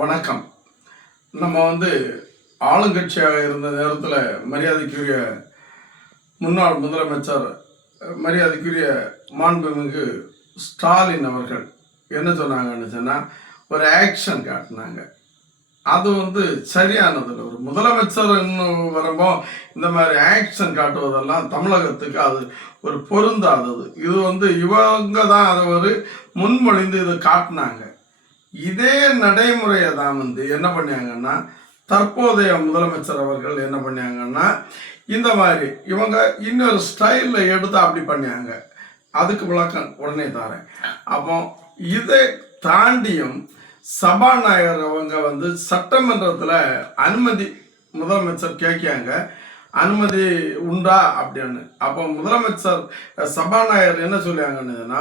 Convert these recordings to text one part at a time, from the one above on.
வணக்கம். நம்ம ஆளுங்கட்சியாக இருந்த நேரத்தில் மரியாதைக்குரிய முன்னாள் முதலமைச்சர் மரியாதைக்குரிய மாண்புமிகு ஸ்டாலின் அவர்கள் என்ன சொன்னாங்கன்னு சொன்னால், ஒரு ஆக்ஷன் காட்டினாங்க. அது சரியானது. ஒரு முதலமைச்சர் வரும்போ இந்த மாதிரி ஆக்ஷன் காட்டுவதெல்லாம் தமிழகத்துக்கு அது ஒரு பொருந்தாதது. இது இவங்க தான் அதை ஒரு முன்மொழிந்து இதை காட்டினாங்க. இதே நடைமுறையை தான் என்ன பண்ணாங்கன்னா, தற்போதைய முதலமைச்சர் அவர்கள் என்ன பண்ணாங்கன்னா, இந்த மாதிரி இவங்க இன்னொரு ஸ்டைலில் எடுத்து அப்படி பண்ணாங்க. அதுக்கு விளக்கம் உடனே தரேன். அப்போ இதை தாண்டியும் சபாநாயகர் அவங்க சட்டமன்றத்தில் அனுமதி முதலமைச்சர் கேட்காங்க, அனுமதி உண்டா அப்படின்னு. அப்போ முதலமைச்சர் சபாநாயகர் என்ன சொல்லியாங்கன்னா,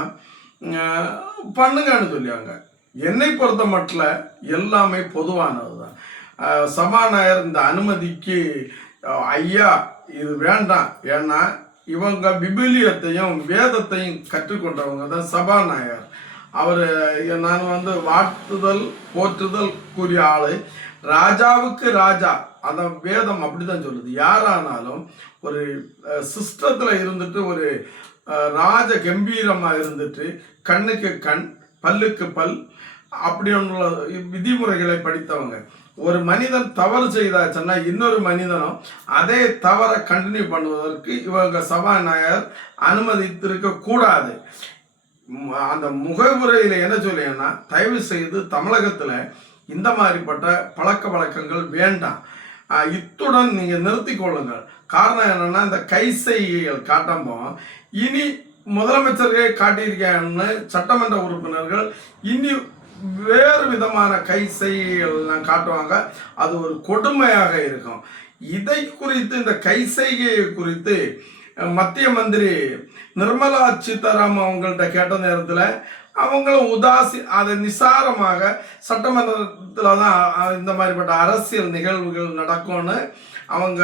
பண்ணுங்கன்னு சொல்லியாங்க. என்னை பொறுத்த மட்டும் எல்லாமே பொதுவானது தான். சபாநாயகர் இந்த அனுமதிக்கு ஐயா இது வேண்டாம், ஏன்னா இவங்க விபிலியத்தையும் வேதத்தையும் கற்றுக்கொண்டவங்க தான் சபாநாயகர். அவர் நான் வாழ்த்துதல் போற்றுதல் கூறிய ஆளு. ராஜாவுக்கு ராஜா, அந்த வேதம் அப்படிதான் சொல்லுது. யாரானாலும் ஒரு சிஸ்டத்தில் இருந்துட்டு ஒரு ராஜ கம்பீரமாக இருந்துட்டு கண்ணுக்கு கண் பல்லுக்கு பல் அப்படின்ற விதிமுறைகளை படித்தவங்க. ஒரு மனிதன் தவறு செய்தாச்சுன்னா இன்னொரு மனிதனும் அதே தவறை கண்டினியூ பண்ணுவதற்கு இவங்க சபாநாயகர் அனுமதித்திருக்க கூடாது. அந்த முகவுரையில் என்ன சொல்லியன்னா, தயவு செய்து தமிழகத்தில் இந்த மாதிரிப்பட்ட பழக்க வழக்கங்கள் வேண்டாம், இத்துடன் நீங்கள் நிறுத்தி கொள்ளுங்கள். காரணம் என்னன்னா, இந்த கை செய்கைகள் காட்டம்போ இனி முதலமைச்சர்களே காட்டியிருக்கேன்னு சட்டமன்ற உறுப்பினர்கள் இனி வேறு விதமான கை செய்கைகள் காட்டுவாங்க. அது ஒரு கொடுமையாக இருக்கும். இதை குறித்து, இந்த கை செய்கையை குறித்து மத்திய மந்திரி நிர்மலா சீதாராமன் அவங்கள்ட்ட கேட்ட நேரத்தில் அவங்களும் அதை நிசாரமாக சட்டமன்றத்தில் தான் இந்த மாதிரிப்பட்ட அரசியல் நிகழ்வுகள் நடக்கும்னு அவங்க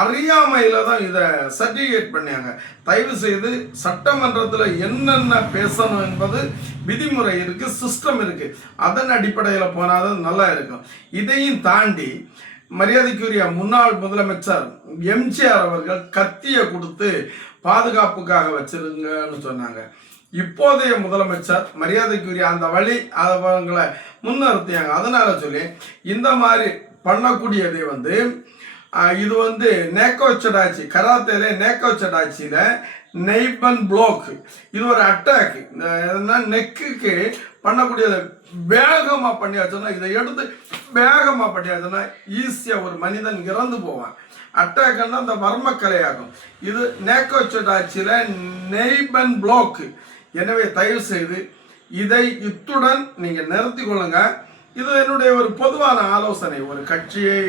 அறியாமையில் தான் இதை சர்டிஃபிகேட் பண்ணாங்க. தயவு செய்து சட்டமன்றத்தில் என்னென்ன பேசணும் என்பது விதிமுறை இருக்குது, சிஸ்டம் இருக்குது. அதன் அடிப்படையில் போனால் நல்லா இருக்கும். இதையும் தாண்டி மரியாதைக்குரிய முன்னாள் முதலமைச்சர் எம்ஜிஆர் அவர்கள் கத்தியை கொடுத்து பாதுகாப்புக்காக வச்சிருங்கன்னு சொன்னாங்க. இப்போதைய முதலமைச்சர் மரியாதைக்குரிய அந்த வழி அவங்களை முன்னிறுத்தியாங்க. அதனால சொல்லி இந்த மாதிரி பண்ணக்கூடியதை இது நேக்கோ சடாச்சி, கராத்தேல நேக்கோ சடாச்சியில் நெய்பன் பிளாக், இது ஒரு அட்டாக். நெக்குக்கு பண்ணக்கூடியதை வேகமாக பண்ணியாச்சுன்னா, இதை எடுத்து வேகமாக பண்ணியாச்சுன்னா ஈஸியாக ஒரு மனிதன் இறந்து போவான். அட்டாக்னா அந்த வர்மக்கலையாகும். இது நேக்கோ சடாச்சியில் நெய்பன் பிளாக். எனவே தயவு செய்து இதை இத்துடன் நீங்கள் நிறுத்தி கொள்ளுங்க. இது என்னுடைய ஒரு பொதுவான ஆலோசனை. ஒரு கட்சியை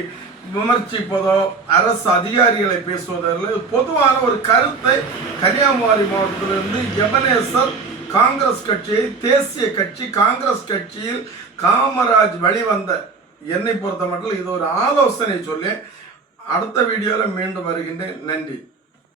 விமர்சிப்பதோ அரசு அதிகாரிகளை பேசுவதில் பொதுவான ஒரு கருத்தை கன்னியாகுமரி மாவட்டத்திலிருந்து எபனேசர் காங்கிரஸ் கட்சியை தேசிய கட்சி காங்கிரஸ் கட்சியில் காமராஜ் வழிவந்த என்னை பொறுத்த மட்டும் இது ஒரு ஆலோசனை சொல்லி அடுத்த வீடியோவில் மீண்டும் வருகின்றேன். நன்றி.